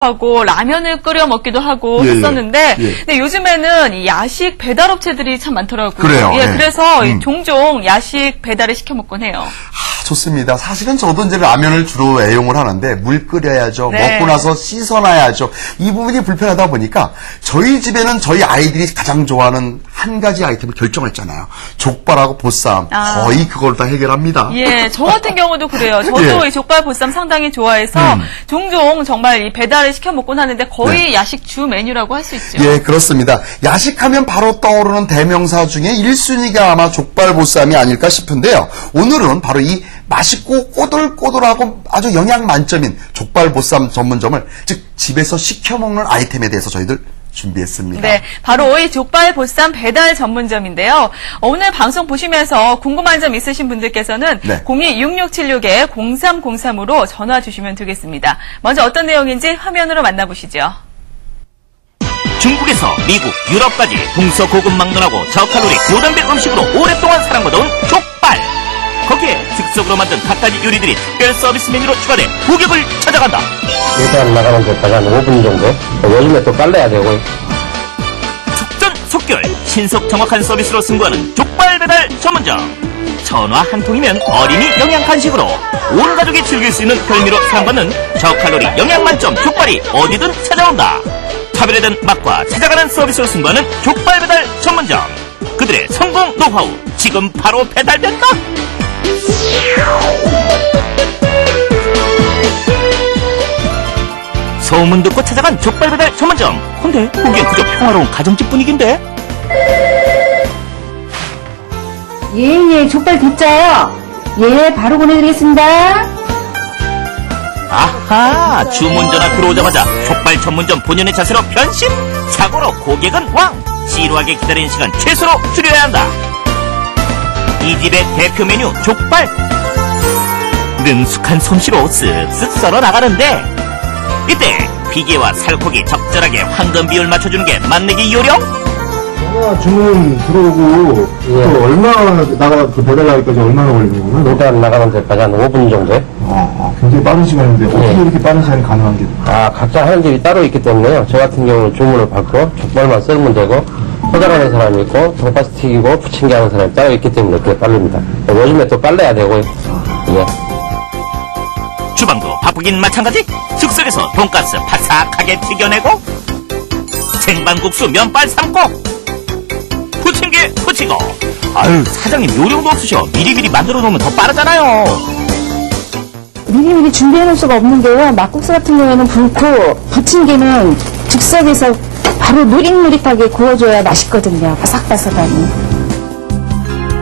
하고 라면을 끓여 먹기도 하고 예, 했었는데 예. 근데 요즘에는 이 야식 배달 업체들이 참 많더라고요. 그래요. 예, 예. 그래서 종종 야식 배달을 시켜 먹곤 해요. 좋습니다. 사실은 저도 이제 라면을 주로 애용을 하는데 물 끓여야죠. 네. 먹고 나서 씻어놔야죠. 이 부분이 불편하다 보니까 저희 집에는 저희 아이들이 가장 좋아하는 한 가지 아이템을 결정했잖아요. 족발하고 보쌈. 거의 그걸 다 해결합니다. 예, 저 같은 경우도 그래요. 저도 예. 이 족발 보쌈 상당히 좋아해서 종종 정말 이 배달을 시켜 먹곤 하는데 거의 네. 야식 주 메뉴라고 할 수 있죠. 예, 그렇습니다. 야식하면 바로 떠오르는 대명사 중에 1순위가 아마 족발보쌈이 아닐까 싶은데요. 오늘은 바로 이 맛있고 꼬들꼬들하고 아주 영양 만점인 족발보쌈 전문점을 즉 집에서 시켜먹는 아이템에 대해서 저희들 준비했습니다. 네, 바로 이 족발 보쌈 배달 전문점인데요. 오늘 방송 보시면서 궁금한 점 있으신 분들께서는 네. 02-6676-0303으로 전화 주시면 되겠습니다. 먼저 어떤 내용인지 화면으로 만나보시죠. 중국에서 미국, 유럽까지 동서고금망론하고 저칼로리 고단백 음식으로 오랫동안 사랑받아온 족발. 거기에 즉석으로 만든 갖가지 요리들이 특별 서비스 메뉴로 추가돼 고객을 찾아간다. 일단 나가는 데까지 한 5분 정도. 요즘에 또 빨래야 되고. 속전속결, 신속 정확한 서비스로 승부하는 족발 배달 전문점. 전화 한 통이면 어린이 영양 간식으로 온 가족이 즐길 수 있는 별미로 사랑받는 저칼로리 영양 만점 족발이 어디든 찾아온다. 차별화된 맛과 찾아가는 서비스로 승부하는 족발 배달 전문점. 그들의 성공 노하우 지금 바로 배달된다. 소문 듣고 찾아간 족발 배달 전문점. 근데 거기엔 그저 평화로운 가정집 분위기인데. 예, 족발 됐죠? 예, 바로 보내드리겠습니다. 아하, 주문 전화 들어오자마자 족발 전문점 본연의 자세로 변신. 자고로 고객은 왕. 지루하게 기다리는 시간 최소로 줄여야 한다. 이 집의 대표 메뉴 족발. 능숙한 솜씨로 쓱쓱 썰어 나가는데 이때 비계와 살코기 적절하게 황금 비율 맞춰주는 게 맛내기 요령. 주문 들어오고 예. 또 얼마나 그 배달 나기까지 얼마나 걸리는 거예요? 일단 나가는 데까지 한 5분 정도. 굉장히 빠른 시간인데 어떻게 예. 이렇게 빠른 시간이 가능한 게? 각자 하는 일이 따로 있기 때문에요. 저 같은 경우는 주문을 받고 족발만 썰면 되고, 포장하는 사람이 있고, 돈가스 튀기고, 부침개 하는 사람이 따로 있기 때문에 그게 빠릅니다. 요즘에 또 빨래야 되고, 예. 주방도 바쁘긴 마찬가지. 즉석에서 돈가스 바삭하게 튀겨내고 생반국수 면발 삶고 부침개 부치고. 아유, 사장님 요령도 없으셔. 미리미리 만들어 놓으면 더 빠르잖아요. 미리미리 준비해놓을 수가 없는 게요. 막국수 같은 경우에는 붉고, 부침개는 즉석에서 바로 노릇노릇하게 구워줘야 맛있거든요. 바삭바삭하니.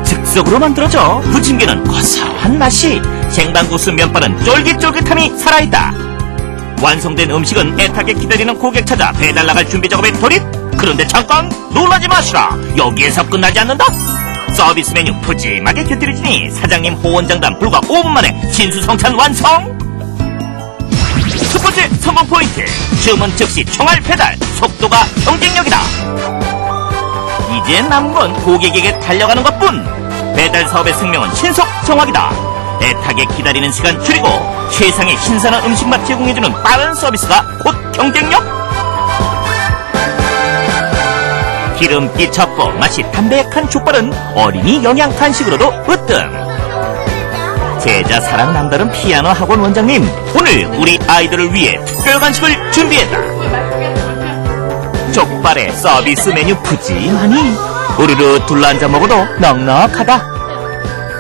즉석으로 만들어져 부침개는 고소한 맛이, 생방국수 면발은 쫄깃쫄깃함이 살아있다. 완성된 음식은 애타게 기다리는 고객 찾아 배달 나갈 준비 작업에 돌입. 그런데 잠깐 놀라지 마시라. 여기에서 끝나지 않는다. 서비스 메뉴 푸짐하게 곁들여지니 사장님 호언장담 불과 5분 만에 진수성찬 완성. 첫 번째 성공 포인트, 주문 즉시 총알 배달. 속도가 경쟁력이다. 이제 남은 건 고객에게 달려가는 것뿐. 배달 사업의 생명은 신속 정확이다. 애타게 기다리는 시간 줄이고 최상의 신선한 음식 맛 제공해주는 빠른 서비스가 곧 경쟁력. 기름기 적고 맛이 담백한 족발은 어린이 영양 간식으로도 으뜸. 제자 사랑 남다른 피아노 학원 원장님, 오늘 우리 아이들을 위해 특별 간식을 준비했다. 족발에 서비스 메뉴 푸짐하니 우르르 둘러앉아 먹어도 넉넉하다.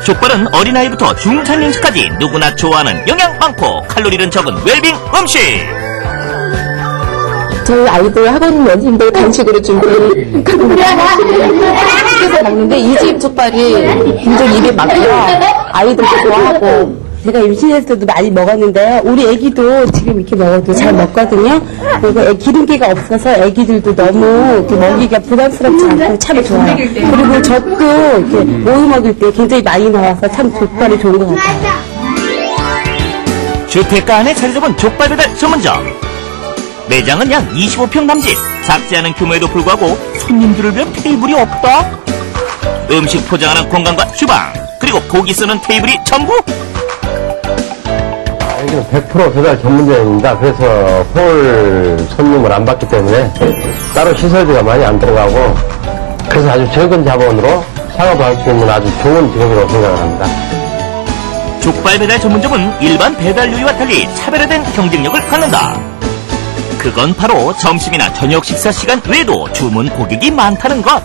족발은 어린아이부터 중장년층까지 누구나 좋아하는 영양 많고 칼로리는 적은 웰빙 음식. 저희 아이들 학원 원님들 간식으로 준비하고 시켜서 먹는데 이 집 족발이 굉장히 입에 맞고요. 아이들도 좋아하고. 제가 임신했을 때도 많이 먹었는데요. 우리 애기도 지금 이렇게 먹어도 잘 먹거든요. 그리고 기름기가 없어서 애기들도 너무 이렇게 먹기가 부담스럽지 않고 참 좋아요. 그리고 젖도 이렇게 모유 먹을 때 굉장히 많이 나와서 참 족발이 좋은 것 같아요. 주택가 안에 자리 잡은 족발 배달 전문점. 매장은 약 25평 남짓. 작지 않은 규모에도 불구하고 손님들을 위한 테이블이 없다. 음식 포장하는 공간과 주방, 그리고 고기 쓰는 테이블이 전부. 여기는 100% 배달 전문점입니다. 그래서 홀 손님을 안 받기 때문에 따로 시설비가 많이 안 들어가고 그래서 아주 적은 자본으로 창업할 수 있는 아주 좋은 직업이라고 생각을 합니다. 족발 배달 전문점은 일반 배달 요리와 달리 차별화된 경쟁력을 갖는다. 그건 바로 점심이나 저녁 식사 시간 외에도 주문 고객이 많다는 것.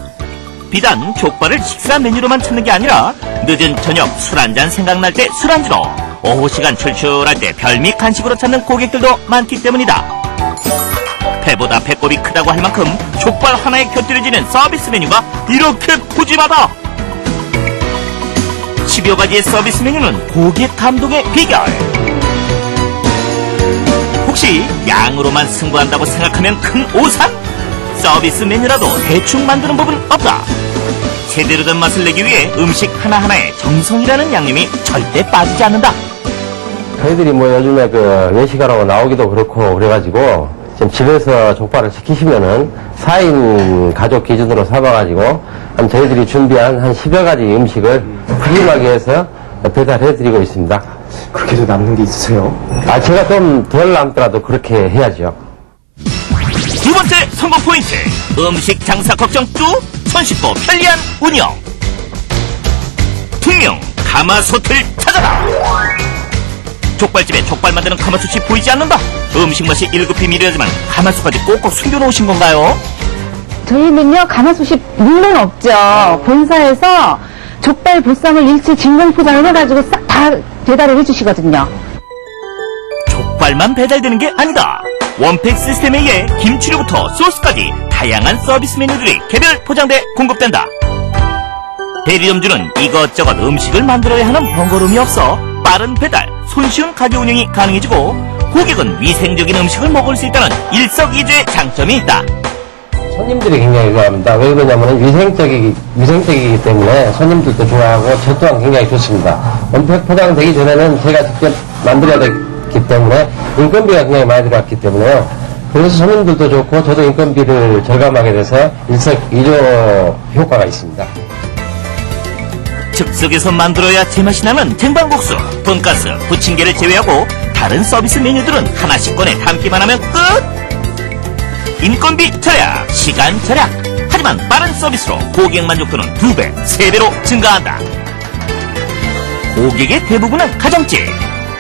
비단 족발을 식사 메뉴로만 찾는 게 아니라 늦은 저녁 술 한잔 생각날 때 술안주로, 오후 시간 출출할 때 별미 간식으로 찾는 고객들도 많기 때문이다. 배보다 배꼽이 크다고 할 만큼 족발 하나에 곁들여지는 서비스 메뉴가 이렇게 푸짐하다. 10여 가지의 서비스 메뉴는 고객 감동의 비결. 혹시 양으로만 승부한다고 생각하면 큰 오산? 서비스 메뉴라도 대충 만드는 법은 없다. 제대로 된 맛을 내기 위해 음식 하나하나에 정성이라는 양념이 절대 빠지지 않는다. 저희들이 뭐 요즘에 그 외식하라고 나오기도 그렇고 그래가지고 지금 집에서 족발을 시키시면은 4인 가족 기준으로 삼아가지고 저희들이 준비한 한 10여 가지 음식을 푸짐하게 해서 배달해드리고 있습니다. 그렇게 해서 남는 게 있으세요? 제가 좀 덜 남더라도 그렇게 해야죠. 두 번째 성공 포인트. 음식 장사 걱정 뚝, 손쉽고 편리한 운영. 특명 가마솥을 찾아라. 족발집에 족발 만드는 가마솥이 보이지 않는다. 음식 맛이 1급히 미려하지만 가마솥까지 꼭꼭 숨겨놓으신 건가요? 저희는요, 가마솥이 물론 없죠. 본사에서 족발 보쌈을 일체 진공 포장을 해가지고 싹 다 배달을 해주시거든요. 족발만 배달되는 게 아니다. 원팩 시스템에 의해 김치류부터 소스까지 다양한 서비스 메뉴들이 개별 포장돼 공급된다. 대리점주는 이것저것 음식을 만들어야 하는 번거로움이 없어 빠른 배달, 손쉬운 가게 운영이 가능해지고 고객은 위생적인 음식을 먹을 수 있다는 일석이조의 장점이 있다. 손님들이 굉장히 좋아합니다. 왜 그러냐면 위생적이기 때문에 손님들도 좋아하고 저 또한 굉장히 좋습니다. 원팩 포장되기 전에는 제가 직접 만들어야 됐기 때문에 인건비가 굉장히 많이 들어갔기 때문에요. 그래서 손님들도 좋고 저도 인건비를 절감하게 돼서 일석이조 효과가 있습니다. 즉석에서 만들어야 제맛이 나는 쟁반국수, 돈가스, 부침개를 제외하고 다른 서비스 메뉴들은 하나씩 꺼내 담기만 하면 끝! 인건비 절약, 시간 절약. 하지만 빠른 서비스로 고객 만족도는 2배, 3배로 증가한다. 고객의 대부분은 가정집.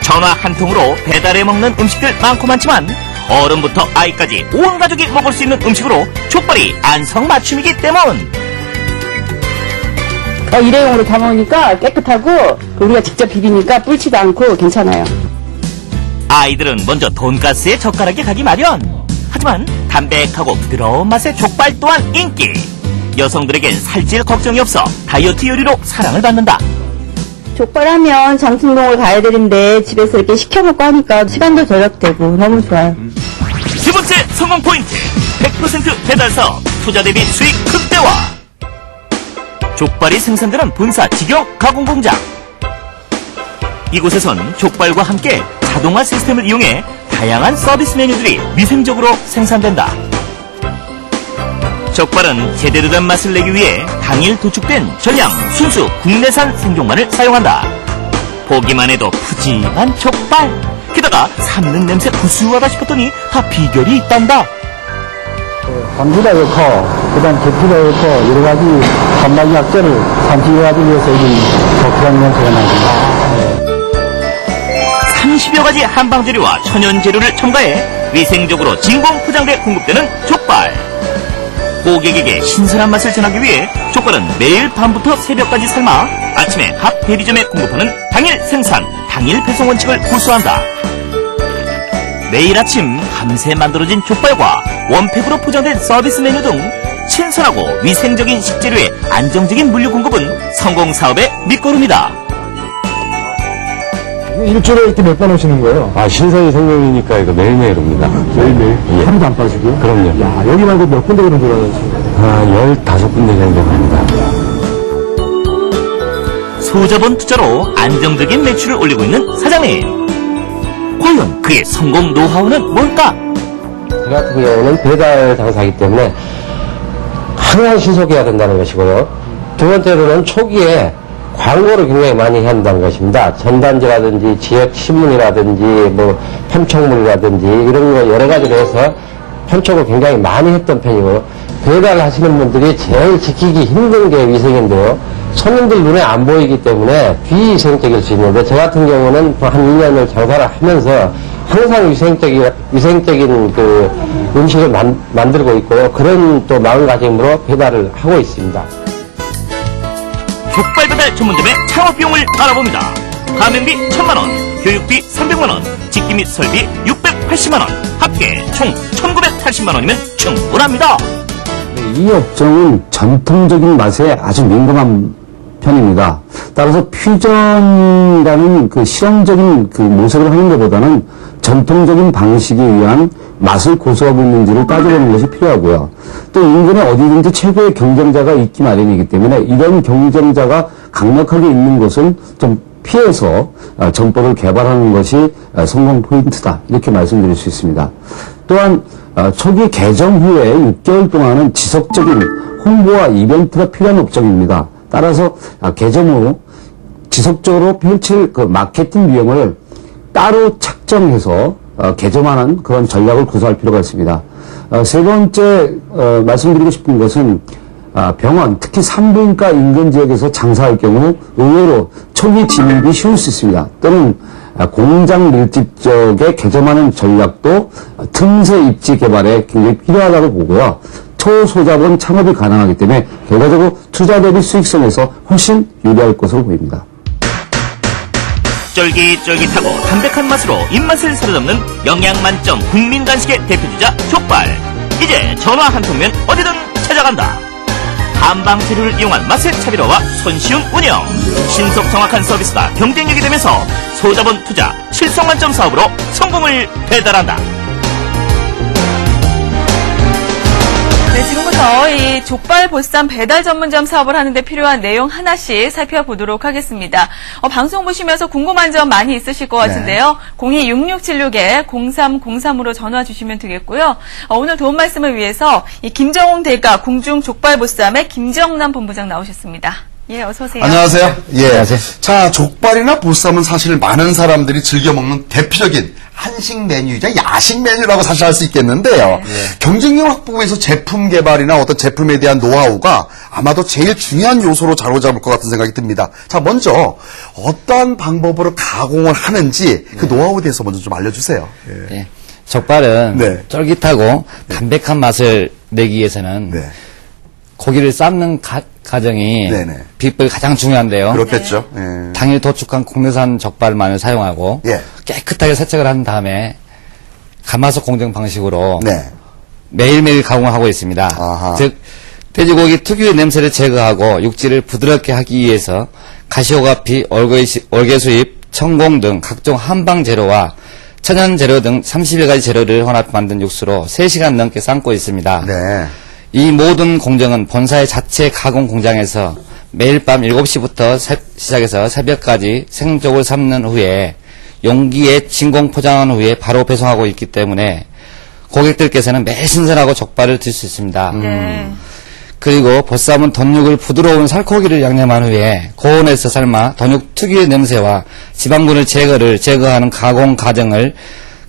전화 한 통으로 배달해 먹는 음식들 많고 많지만 어른부터 아이까지 온 가족이 먹을 수 있는 음식으로 족발이 안성맞춤이기 때문. 일회용으로 담아오니까 깨끗하고 우리가 직접 비비니까 불지도 않고 괜찮아요. 아이들은 먼저 돈가스에 젓가락이 가기 마련. 하지만 담백하고 부드러운 맛의 족발 또한 인기. 여성들에겐 살찔 걱정이 없어 다이어트 요리로 사랑을 받는다. 족발하면 장충동을 가야 되는데 집에서 이렇게 시켜먹고 하니까 시간도 절약되고 너무 좋아요. 세 번째 성공 포인트. 100% 배달사업, 투자 대비 수익 극대화. 족발이 생산되는 본사 직영 가공공장. 이곳에선 족발과 함께 자동화 시스템을 이용해 다양한 서비스 메뉴들이 위생적으로 생산된다. 족발은 제대로 된 맛을 내기 위해 당일 도축된 전량 순수 국내산 생종만을 사용한다. 보기만 해도 푸짐한 족발. 게다가 삶는 냄새 구수하다 싶었더니 다 비결이 있단다. 감기가 좋고, 그 다음 계피가 좋고, 여러 가지 감각 약재를 산지하기 위해서 이 독특한 냄새가 납니다. 30여 가지 한방 재료와 천연 재료를 첨가해 위생적으로 진공 포장돼 공급되는 족발. 고객에게 신선한 맛을 전하기 위해 족발은 매일 밤부터 새벽까지 삶아 아침에 합 대리점에 공급하는 당일 생산, 당일 배송 원칙을 고수한다. 매일 아침 밤새 만들어진 족발과 원팩으로 포장된 서비스 메뉴 등 신선하고 위생적인 식재료의 안정적인 물류 공급은 성공 사업의 밑거름이다. 일주일에 이렇게 몇 번 오시는 거예요? 신선이 생명이니까 이거 매일매일 옵니다. 매일매일? 예. 하루도 안 빠지고요? 그럼요. 야, 여기 말고 몇 군데 그런 돌아다니세요? 15군데 정도 갑니다. 소자본 투자로 안정적인 매출을 올리고 있는 사장님. 과연 그의 성공 노하우는 뭘까? 저 같은 경우는 배달 장사이기 때문에 항상 신속해야 된다는 것이고요. 두 번째로는 초기에 광고를 굉장히 많이 해야 한다는 것입니다. 전단지라든지 지역 신문이라든지 뭐 편촉물이라든지 이런 거 여러 가지로 해서 편촉을 굉장히 많이 했던 편이고 배달하시는 분들이 제일 지키기 힘든 게 위생인데요. 손님들 눈에 안 보이기 때문에 비위생적일 수 있는데 저 같은 경우는 한 2년을 장사를 하면서 항상 위생적인 그 음식을 만들고 있고요. 그런 또 마음가짐으로 배달을 하고 있습니다. 족발 배달 전문점의 창업 비용을 알아봅니다. 가맹비 1,000만원, 교육비 300만원, 직기 및 설비 680만원, 합계 총 1,980만원이면 충분합니다. 이 업종은 전통적인 맛에 아주 민감한 편입니다. 따라서 퓨전이라는 그 실험적인 그 모색을 하는 것보다는 전통적인 방식에 의한 맛을 고수하고 있는지를 따져보는 것이 필요하고요. 또 인근에 어디든지 최고의 경쟁자가 있기 마련이기 때문에 이런 경쟁자가 강력하게 있는 곳은 좀 피해서 정보를 개발하는 것이 성공 포인트다. 이렇게 말씀드릴 수 있습니다. 또한 초기 개점 후에 6개월 동안은 지속적인 홍보와 이벤트가 필요한 업종입니다. 따라서 개점 후 지속적으로 펼칠 그 마케팅 비용을 따로 책정해서 개점하는 그런 전략을 구사할 필요가 있습니다. 세 번째 말씀드리고 싶은 것은 병원, 특히 산부인과 인근 지역에서 장사할 경우 의외로 초기 진입이 쉬울 수 있습니다. 또는 공장 밀집 지역에 개점하는 전략도 틈새 입지 개발에 굉장히 필요하다고 보고요. 초소자본 창업이 가능하기 때문에 결과적으로 투자 대비 수익성에서 훨씬 유리할 것으로 보입니다. 쫄깃쫄깃하고 담백한 맛으로 입맛을 사로잡는 영양 만점 국민 간식의 대표주자 족발. 이제 전화 한 통면 어디든 찾아간다. 한방 재료를 이용한 맛의 차별화와 손쉬운 운영, 신속 정확한 서비스가 경쟁력이 되면서 소자본 투자 실성 만점 사업으로 성공을 배달한다. 네, 지금부터 이 족발 보쌈 배달 전문점 사업을 하는데 필요한 내용 하나씩 살펴보도록 하겠습니다. 방송 보시면서 궁금한 점 많이 있으실 것 같은데요. 026676-0303으로 전화 주시면 되겠고요. 오늘 도움 말씀을 위해서 이 김정홍 대가 궁중 족발 보쌈의 김정남 본부장 나오셨습니다. 예, 어서 오세요. 안녕하세요. 예. 자, 족발이나 보쌈은 사실 많은 사람들이 즐겨 먹는 대표적인 한식 메뉴이자 야식 메뉴라고 사실 할 수 있겠는데요. 경쟁력 확보에서 제품 개발이나 어떤 제품에 대한 노하우가 아마도 제일 중요한 요소로 자로잡을 것 같은 생각이 듭니다. 자, 먼저 어떠한 방법으로 가공을 하는지 그 노하우에 대해서 먼저 좀 알려주세요. 네. 족발은 네. 쫄깃하고 담백한 맛을 내기 위해서는 네. 고기를 삶는 과정이 네네. 비법이 가장 중요한데요. 그렇겠죠. 예. 당일 도축한 국내산 족발만을 사용하고 예. 깨끗하게 세척을 한 다음에 가마솥 공정 방식으로 네. 매일매일 가공을 하고 있습니다. 아하. 즉 돼지고기 특유의 냄새를 제거하고 육질을 부드럽게 하기 위해서 가시오가피, 월계수잎, 청공 등 각종 한방 재료와 천연 재료 등 30여 가지 재료를 혼합 만든 육수로 3시간 넘게 삶고 있습니다. 네. 이 모든 공정은 본사의 자체 가공 공장에서 매일 밤 7시부터 시작해서 새벽까지 생족을 삶는 후에 용기에 진공 포장한 후에 바로 배송하고 있기 때문에 고객들께서는 매일 신선하고 족발을 드실 수 있습니다. 네. 그리고 보쌈은 덧육을 부드러운 살코기를 양념한 후에 고온에서 삶아 덧육 특유의 냄새와 지방분을 제거하는 가공 과정을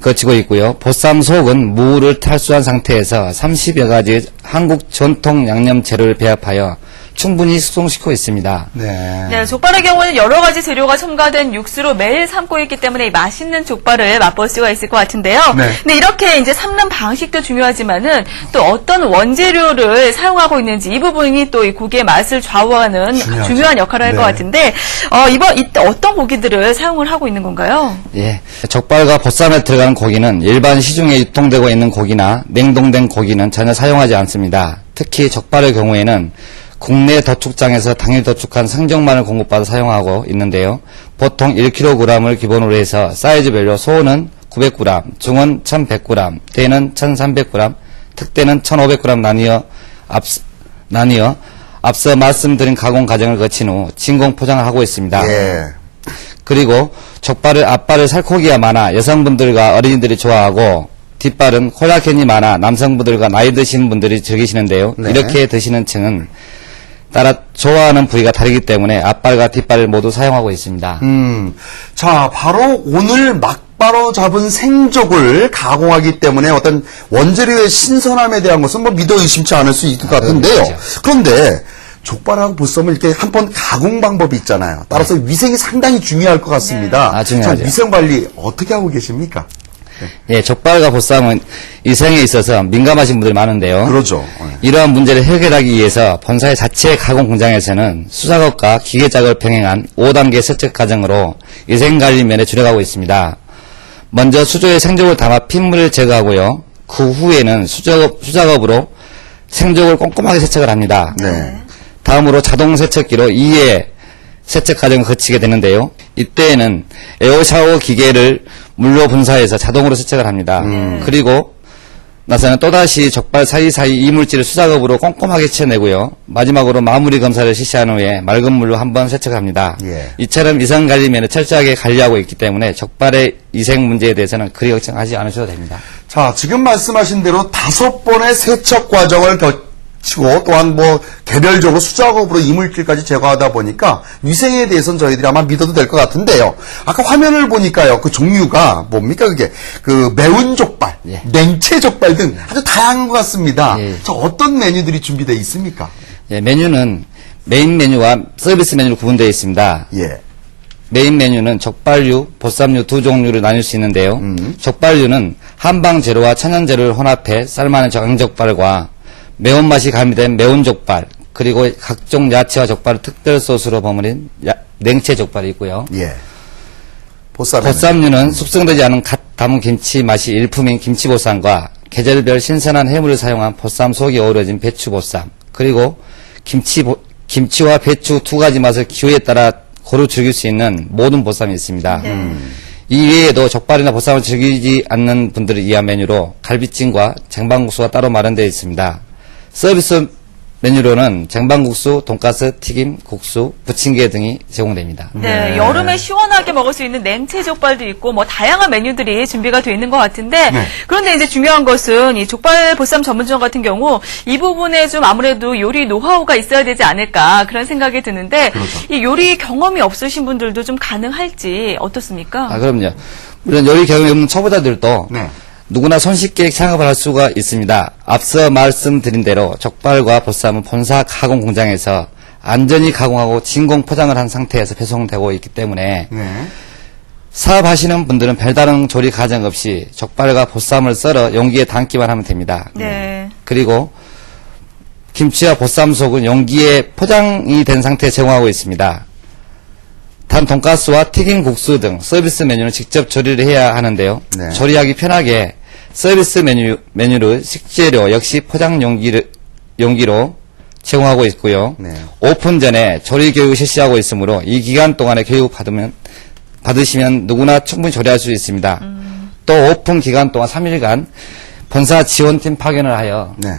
거치고 있고요. 보쌈 속은 무를 탈수한 상태에서 30여 가지 한국 전통 양념 재료를 배합하여 충분히 숙성시키고 있습니다. 네. 네, 족발의 경우는 여러 가지 재료가 첨가된 육수로 매일 삶고 있기 때문에 맛있는 족발을 맛볼 수가 있을 것 같은데요. 네. 근데 이렇게 이제 삶는 방식도 중요하지만은 또 어떤 원재료를 사용하고 있는지 이 부분이 또 이 고기의 맛을 좌우하는 중요하죠. 중요한 역할을 할 것 네. 같은데 이때 어떤 고기들을 사용을 하고 있는 건가요? 예. 족발과 보쌈에 들어가는 고기는 일반 시중에 유통되고 있는 고기나 냉동된 고기는 전혀 사용하지 않습니다. 특히 족발의 경우에는 국내 도축장에서 당일 도축한 생정만을 공급받아 사용하고 있는데요. 보통 1kg을 기본으로 해서 사이즈별로 소는 900g, 중은 1100g, 대는 1300g, 특대는 1500g 나뉘어 앞서 말씀드린 가공 과정을 거친 후 진공 포장을 하고 있습니다. 예. 그리고 족발을 앞발을 살코기가 많아 여성분들과 어린이들이 좋아하고 뒷발은 콜라겐이 많아 남성분들과 나이 드신 분들이 즐기시는데요. 네. 이렇게 드시는 층은 따라 좋아하는 부위가 다르기 때문에 앞발과 뒷발을 모두 사용하고 있습니다. 자, 바로 오늘 막바로 잡은 생족을 가공하기 때문에 어떤 원재료의 신선함에 대한 것은 뭐 믿어 의심치 않을 수 있을 것 같은데요. 그렇죠. 그런데 족발하고 보쌈을 이렇게 한번 가공 방법이 있잖아요. 따라서 위생이 상당히 중요할 것 같습니다. 아, 중요하죠. 자, 위생 관리 어떻게 하고 계십니까? 예, 족발과 보쌈은 위생에 있어서 민감하신 분들이 많은데요. 그러죠. 이러한 문제를 해결하기 위해서 본사의 자체 가공 공장에서는 수작업과 기계작업을 병행한 5단계 세척 과정으로 위생관리면에 줄여가고 있습니다. 먼저 수조에 생족을 담아 핏물을 제거하고요. 그 후에는 수작업으로 생족을 꼼꼼하게 세척을 합니다. 네. 다음으로 자동 세척기로 2회 세척 과정을 거치게 되는데요. 이때에는 에어샤워 기계를 물로 분사해서 자동으로 세척을 합니다. 그리고 나서는 또다시 족발 사이사이 이물질을 수작업으로 꼼꼼하게 치워내고요. 마지막으로 마무리 검사를 실시한 후에 맑은 물로 한번 세척합니다. 예. 이처럼 위생관리면을 철저하게 관리하고 있기 때문에 족발의 위생 문제에 대해서는 그리 걱정하지 않으셔도 됩니다. 자, 지금 말씀하신 대로 5번의 세척 과정을 거치고 또한 뭐 개별적으로 수작업으로 이물질까지 제거하다 보니까 위생에 대해서는 저희들이 아마 믿어도 될 것 같은데요. 아까 화면을 보니까요, 그 종류가 뭡니까 그게 그 매운 족발, 예. 냉채 족발 등 아주 다양한 것 같습니다. 예. 자, 어떤 메뉴들이 준비되어 있습니까? 예, 메뉴는 메인 메뉴와 서비스 메뉴로 구분되어 있습니다. 예. 메인 메뉴는 족발류, 보쌈류 두 종류를 나눌 수 있는데요. 족발류는 한방 재료와 천연 재료를 혼합해 삶아낸 장족발과 매운맛이 가미된 매운 족발, 그리고 각종 야채와 족발을 특별 소스로 버무린 냉채 족발이 있고요. 예. 보쌈. 보쌈류는 숙성되지 않은 갓 담은 김치 맛이 일품인 김치보쌈과 계절별 신선한 해물을 사용한 보쌈 속이 어우러진 배추보쌈, 그리고 김치와 배추 두 가지 맛을 기호에 따라 고루 즐길 수 있는 모든 보쌈이 있습니다. 이 외에도 족발이나 보쌈을 즐기지 않는 분들을 위한 메뉴로 갈비찜과 쟁반국수가 따로 마련되어 있습니다. 서비스 메뉴로는 쟁반국수, 돈가스, 튀김, 국수, 부침개 등이 제공됩니다. 네, 여름에 시원하게 먹을 수 있는 냉채 족발도 있고 뭐 다양한 메뉴들이 준비가 되어 있는 것 같은데 그런데 이제 중요한 것은 이 족발 보쌈 전문점 같은 경우 이 부분에 좀 아무래도 요리 노하우가 있어야 되지 않을까 그런 생각이 드는데 이 요리 경험이 없으신 분들도 좀 가능할지 어떻습니까? 아, 그럼요. 물론 요리 경험이 없는 초보자들도 네. 누구나 손쉽게 창업을 할 수가 있습니다. 앞서 말씀드린 대로 족발과 보쌈은 본사 가공 공장에서 안전히 가공하고 진공 포장을 한 상태에서 배송되고 있기 때문에 네. 사업하시는 분들은 별다른 조리 과정 없이 족발과 보쌈을 썰어 용기에 담기만 하면 됩니다. 네. 그리고 김치와 보쌈 속은 용기에 포장이 된 상태에 제공하고 있습니다. 단 돈가스와 튀김 국수 등 서비스 메뉴는 직접 조리를 해야 하는데요. 네. 조리하기 편하게 서비스 메뉴를 식재료 역시 포장 용기로 제공하고 있고요. 네. 오픈 전에 조리 교육을 실시하고 있으므로 이 기간 동안에 교육 받으시면 누구나 충분히 조리할 수 있습니다. 또 오픈 기간 동안 3일간 본사 지원팀 파견을 하여 네.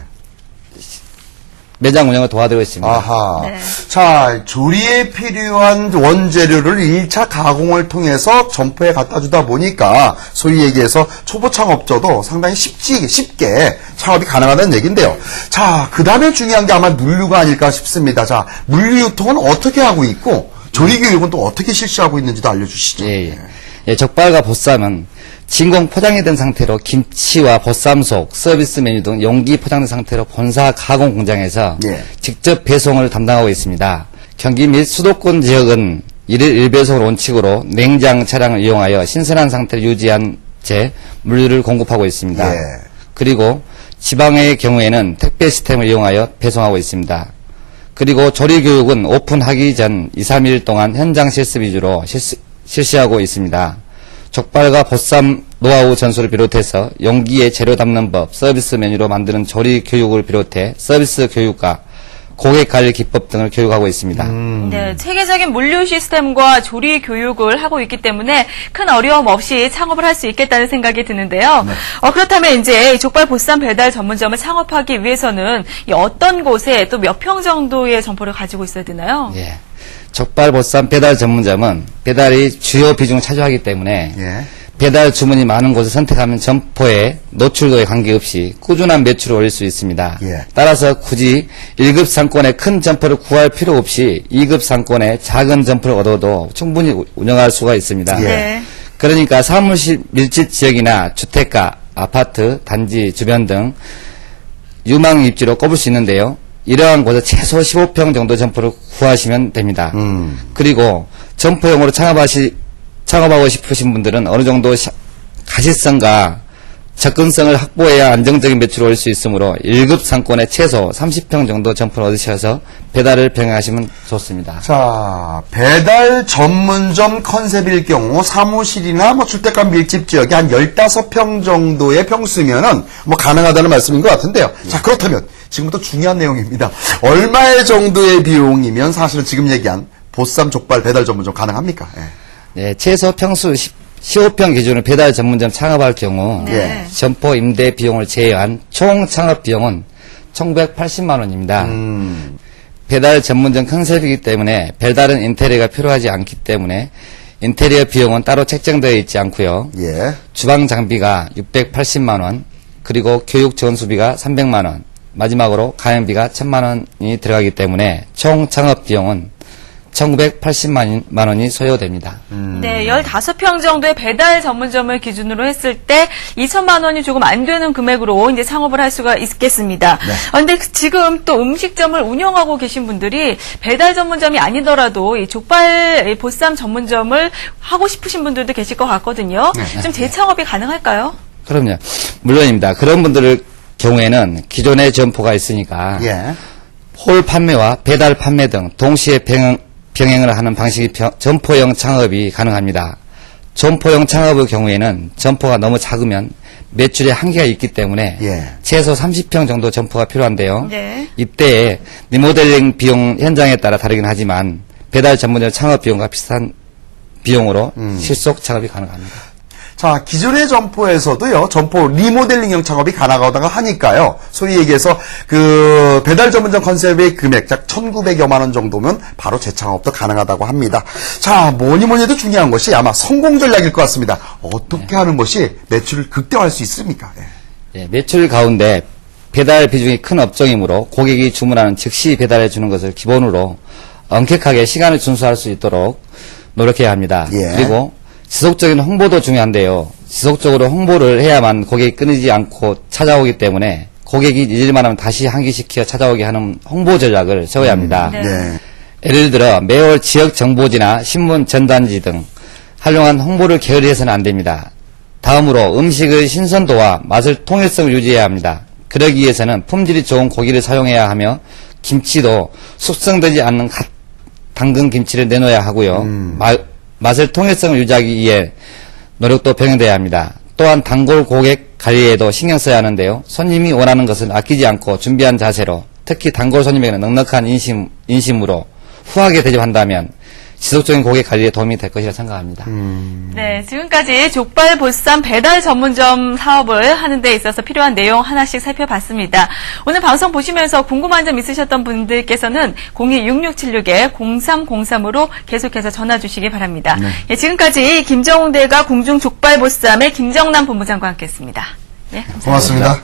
매장 운영을 도와드리고 있습니다. 아하. 네. 자, 조리에 필요한 원재료를 1차 가공을 통해서 점포에 갖다 주다 보니까 소위 얘기해서 초보 창업자도 상당히 쉽게 창업이 가능하다는 얘기인데요. 자, 그 다음에 중요한 게 아마 물류가 아닐까 싶습니다. 자, 물류 유통은 어떻게 하고 있고 조리 교육은 또 어떻게 실시하고 있는지도 알려주시죠. 예, 족발과 보쌈은 진공 포장이 된 상태로 김치와 보쌈 속, 서비스 메뉴 등 용기 포장된 상태로 본사 가공 공장에서 예. 직접 배송을 담당하고 있습니다. 경기 및 수도권 지역은 1일 1배송을 원칙으로 냉장 차량을 이용하여 신선한 상태를 유지한 채 물류를 공급하고 있습니다. 예. 그리고 지방의 경우에는 택배 시스템을 이용하여 배송하고 있습니다. 그리고 조리 교육은 오픈하기 전 2, 3일 동안 현장 실습 위주로 실시하고 있습니다. 족발과 보쌈 노하우 전수를 비롯해서 용기에 재료 담는 법, 서비스 메뉴로 만드는 조리 교육을 비롯해 서비스 교육과 고객 관리 기법 등을 교육하고 있습니다. 네, 체계적인 물류 시스템과 조리 교육을 하고 있기 때문에 큰 어려움 없이 창업을 할 수 있겠다는 생각이 드는데요. 그렇다면 이제 족발 보쌈 배달 전문점을 창업하기 위해서는 이 어떤 곳에 또 몇 평 정도의 점포를 가지고 있어야 되나요? 예. 족발 보쌈 배달 전문점은 배달이 주요 비중을 차지하기 때문에 예. 배달 주문이 많은 곳을 선택하면 점포의 노출도에 관계없이 꾸준한 매출을 올릴 수 있습니다. 예. 따라서 굳이 1급 상권의 큰 점포를 구할 필요 없이 2급 상권의 작은 점포를 얻어도 충분히 운영할 수가 있습니다. 예. 네. 그러니까 사무실 밀집 지역이나 주택가, 아파트, 단지 주변 등 유망 입지로 꼽을 수 있는데요. 이러한 곳에 최소 15평 정도 점포를 구하시면 됩니다. 그리고 점포용으로 창업하고 싶으신 분들은 어느 정도 가시성과 접근성을 확보해야 안정적인 매출을 올릴 수 있으므로 1급 상권에 최소 30평 정도 점포를 얻으셔서 배달을 병행하시면 좋습니다. 자, 배달 전문점 컨셉일 경우 사무실이나 뭐 주택가 밀집 지역에 한 15평 정도의 평수면은 뭐 가능하다는 말씀인 것 같은데요. 자, 그렇다면 지금부터 중요한 내용입니다. 얼마 정도의 비용이면 사실 지금 얘기한 보쌈 족발 배달 전문점 가능합니까? 예. 네, 최소 평수 15평 기준으로 배달 전문점 창업할 경우 네. 점포 임대 비용을 제외한 총 창업 비용은 1,980만 원입니다. 배달 전문점 컨셉이기 때문에 별다른 인테리어가 필요하지 않기 때문에 인테리어 비용은 따로 책정되어 있지 않고요. 예. 주방 장비가 680만 원, 그리고 교육 전수비가 300만 원, 마지막으로 가연비가 1,000만 원이 들어가기 때문에 총 창업 비용은 1,980만 원이 소요됩니다. 네, 15평 정도의 배달 전문점을 기준으로 했을 때 2천만 원이 조금 안 되는 금액으로 이제 창업을 할 수가 있겠습니다. 그런데 지금 또 음식점을 운영하고 계신 분들이 배달 전문점이 아니더라도 이 족발 보쌈 전문점을 하고 싶으신 분들도 계실 것 같거든요. 좀 재창업이 가능할까요? 그럼요. 물론입니다. 그런 분들 경우에는 기존의 점포가 있으니까 예. 홀 판매와 배달 판매 등 동시에 병행을 하는 방식이 점포형 창업이 가능합니다. 점포형 창업의 경우에는 점포가 너무 작으면 매출에 한계가 있기 때문에 예. 최소 30평 정도 점포가 필요한데요. 네. 이때에 리모델링 비용 현장에 따라 다르긴 하지만 배달 전문점 창업 비용과 비슷한 비용으로 실속 창업이 가능합니다. 자, 기존의 점포에서도요, 점포 리모델링형 창업이 가능하다고 하니까요, 소위 얘기해서 그 배달 전문점 컨셉의 금액, 약 1,900여만 원 정도면 바로 재창업도 가능하다고 합니다. 자, 뭐니 해도 중요한 것이 아마 성공 전략일 것 같습니다. 어떻게 하는 것이 매출을 극대화할 수 있습니까? 예. 예, 매출 가운데 배달 비중이 큰 업종이므로 고객이 주문하는 즉시 배달해 주는 것을 기본으로 엄격하게 시간을 준수할 수 있도록 노력해야 합니다. 예. 그리고 지속적인 홍보도 중요한데요. 지속적으로 홍보를 해야만 고객이 끊이지 않고 찾아오기 때문에 고객이 잊을만 하면 다시 환기시켜 찾아오게 하는 홍보 전략을 세워야 합니다. 네. 네. 예를 들어 매월 지역 정보지나 신문 전단지 등 활용한 홍보를 게을리해서는 안 됩니다. 다음으로 음식의 신선도와 맛을 통일성을 유지해야 합니다. 그러기 위해서는 품질이 좋은 고기를 사용해야 하며 김치도 숙성되지 않는 당근 김치를 내놓아야 하고요. 맛을 통일성을 유지하기 위해 노력도 병행돼야 합니다. 또한 단골 고객 관리에도 신경 써야 하는데요. 손님이 원하는 것을 아끼지 않고 준비한 자세로 특히 단골 손님에게는 넉넉한 인심으로 후하게 대접한다면 지속적인 고객 관리에 도움이 될 것이라 생각합니다. 네, 지금까지 족발 보쌈 배달 전문점 사업을 하는 데 있어서 필요한 내용 하나씩 살펴봤습니다. 오늘 방송 보시면서 궁금한 점 있으셨던 분들께서는 026676-0303으로 계속해서 전화 주시기 바랍니다. 네, 지금까지 김정웅대가 공중 족발 보쌈의 김정남 본부장과 함께했습니다. 네, 감사합니다. 고맙습니다.